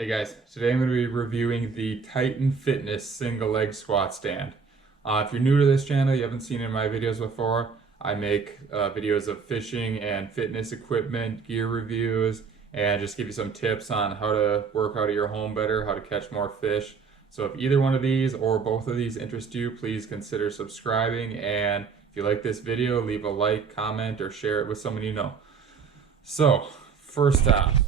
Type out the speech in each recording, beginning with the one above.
Hey guys, today I'm going to be reviewing the Titan Fitness single leg squat stand. If you're new to this channel, you haven't seen any of my videos before, I make videos of fishing and fitness equipment, gear reviews, and just give you some tips on how to work out of your home better, how to catch more fish. So if either one of these or both of these interest you, please consider subscribing, and if you like this video, leave a like, comment, or share it with someone you know. So, first off,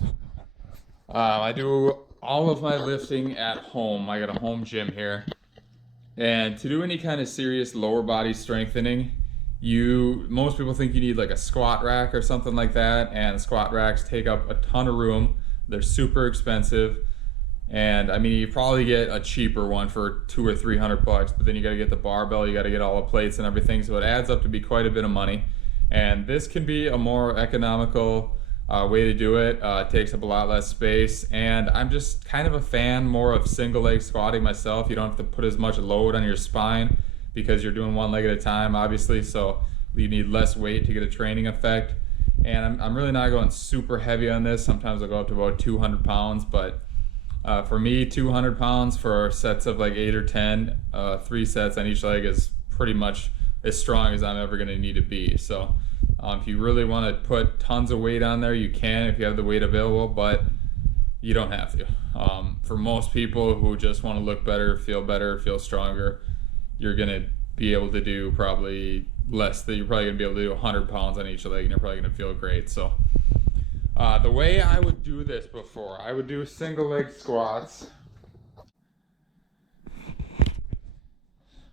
I do all of my lifting at home. I got a home gym here. And to do any kind of serious lower body strengthening, most people think you need like a squat rack or something like that, and squat racks take up a ton of room. They're super expensive. And I mean, you probably get a cheaper one for $200 or $300, but then you gotta get the barbell, you gotta get all the plates and everything, so it adds up to be quite a bit of money. And this can be a more economical way to do it. It takes up a lot less space, and I'm just kind of a fan more of single leg squatting myself. You don't have to put as much load on your spine because you're doing one leg at a time, obviously, so you need less weight to get a training effect. And I'm really not going super heavy on this. Sometimes I'll go up to about 200 pounds, but for me, 200 pounds for sets of like 8 or 10, 3 sets on each leg is pretty much as strong as I'm ever going to need to be. So if you really want to put tons of weight on there, you can if you have the weight available, but you don't have to. For most people who just want to look better, feel stronger, you're going to be able to do probably less. You're probably going to be able to do 100 pounds on each leg, and you're probably going to feel great. So the way I would do this before, I would do single leg squats.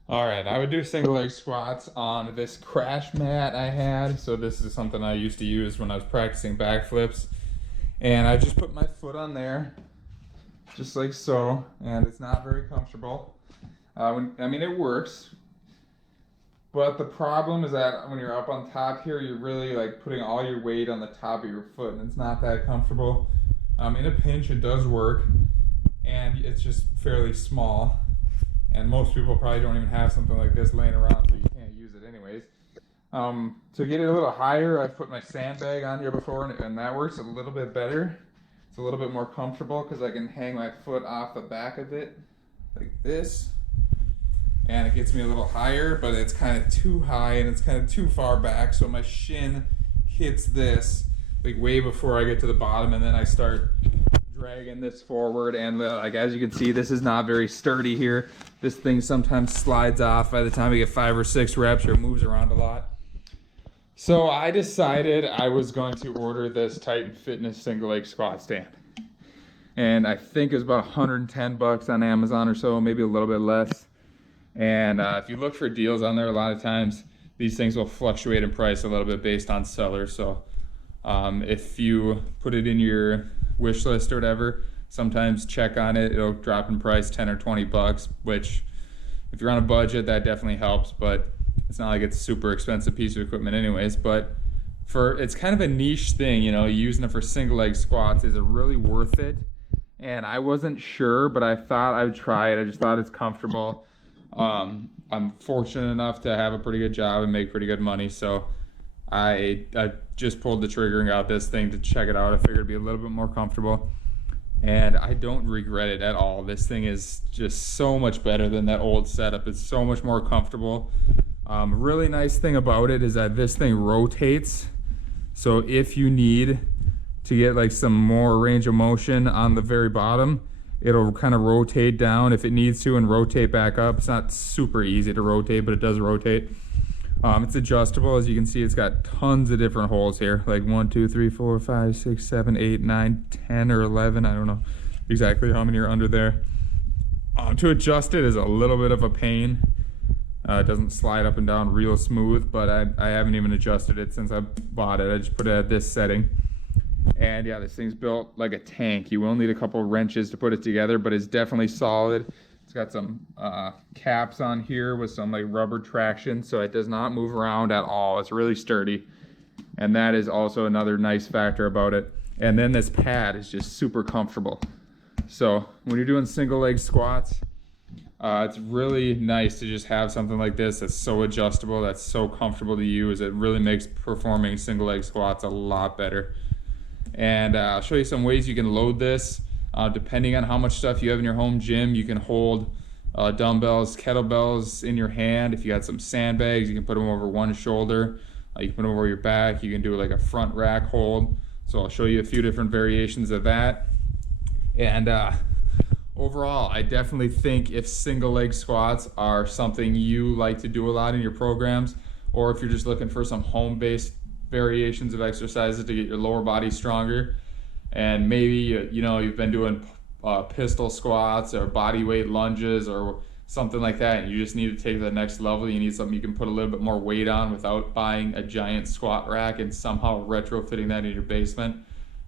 Alright, I would do single leg squats on this crash mat I had. So this is something I used to use when I was practicing backflips. And I just put my foot on there, just like so, and it's not very comfortable. I mean, it works. But the problem is that when you're up on top here, you're really like putting all your weight on the top of your foot, and it's not that comfortable. In a pinch, it does work, and it's just fairly small. And most people probably don't even have something like this laying around, so you can't use it anyways. To get it a little higher, I've put my sandbag on here before, and that works a little bit better. It's a little bit more comfortable because I can hang my foot off the back of it like this. And it gets me a little higher, but it's kind of too high and it's kind of too far back, so my shin hits this like way before I get to the bottom, and then I start dragging this forward, and like as you can see, this is not very sturdy here. This thing sometimes slides off by the time I get 5 or 6 reps, or moves around a lot. So I decided I was going to order this Titan Fitness single leg squat stand, and I think it was about 110 bucks on Amazon or so, maybe a little bit less. And if you look for deals on there, a lot of times these things will fluctuate in price a little bit based on seller. So if you put it in your wish list or whatever, sometimes check on it, it'll drop in price 10 or 20 bucks, which if you're on a budget, that definitely helps, but it's not like it's a super expensive piece of equipment anyways. But it's kind of a niche thing, you know, using it for single leg squats. Is it really worth it? And I wasn't sure, but I thought I would try it. I just thought it's comfortable. I'm fortunate enough to have a pretty good job and make pretty good money, so I just pulled the trigger and got this thing to check it out. I figured it'd be a little bit more comfortable, and I don't regret it at all. This thing is just so much better than that old setup. It's so much more comfortable. Really nice thing about it is that this thing rotates, so if you need to get like some more range of motion on the very bottom, it'll kind of rotate down if it needs to and rotate back up. It's not super easy to rotate, but it does rotate. It's adjustable. As you can see, it's got tons of different holes here, like 1, 2, 3, 4, 5, 6, 7, 8, 9, 10, or 11. I don't know exactly how many are under there. To adjust it is a little bit of a pain. It doesn't slide up and down real smooth, but I haven't even adjusted it since I bought it. I just put it at this setting. And yeah, this thing's built like a tank. You will need a couple wrenches to put it together, but it's definitely solid. It's got some caps on here with some like rubber traction, so it does not move around at all. It's really sturdy, and that is also another nice factor about it. And then this pad is just super comfortable. So when you're doing single leg squats, it's really nice to just have something like this that's so adjustable, that's so comfortable to use. It really makes performing single leg squats a lot better. And I'll show you some ways you can load this. Depending on how much stuff you have in your home gym, you can hold dumbbells, kettlebells in your hand. If you got some sandbags, you can put them over one shoulder. You can put them over your back. You can do like a front rack hold. So I'll show you a few different variations of that. And overall, I definitely think if single leg squats are something you like to do a lot in your programs, or if you're just looking for some home-based variations of exercises to get your lower body stronger, and maybe you've been doing pistol squats or body weight lunges or something like that, and you just need to take to the next level. You need something you can put a little bit more weight on without buying a giant squat rack and somehow retrofitting that in your basement,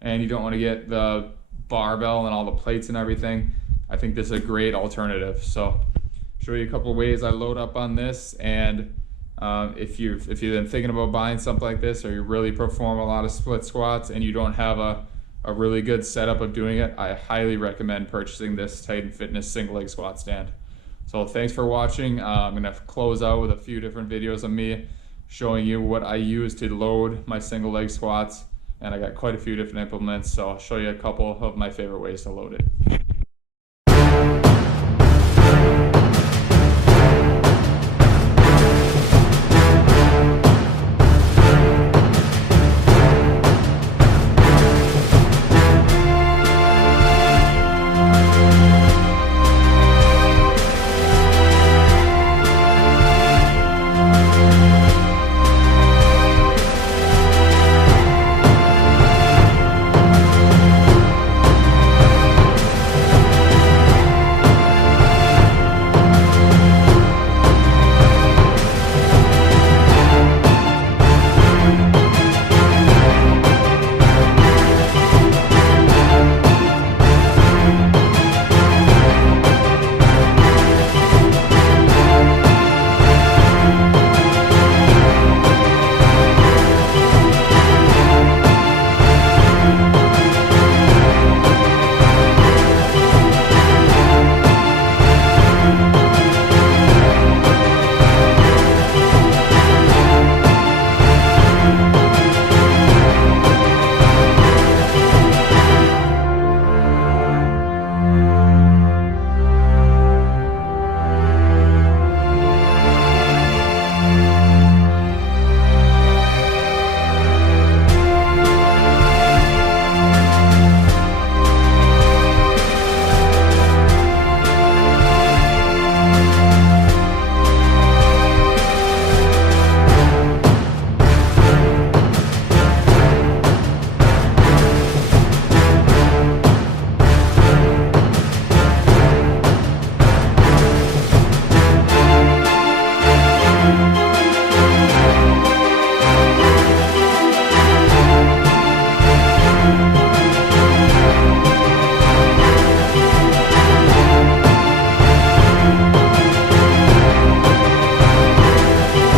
and you don't want to get the barbell and all the plates and everything. I think this is a great alternative. So show you a couple of ways I load up on this, and if you've been thinking about buying something like this, or you really perform a lot of split squats and you don't have a really good setup of doing it, I highly recommend purchasing this Titan Fitness single leg squat stand. So thanks for watching. I'm going to close out with a few different videos of me showing you what I use to load my single leg squats, and I got quite a few different implements, so I'll show you a couple of my favorite ways to load it.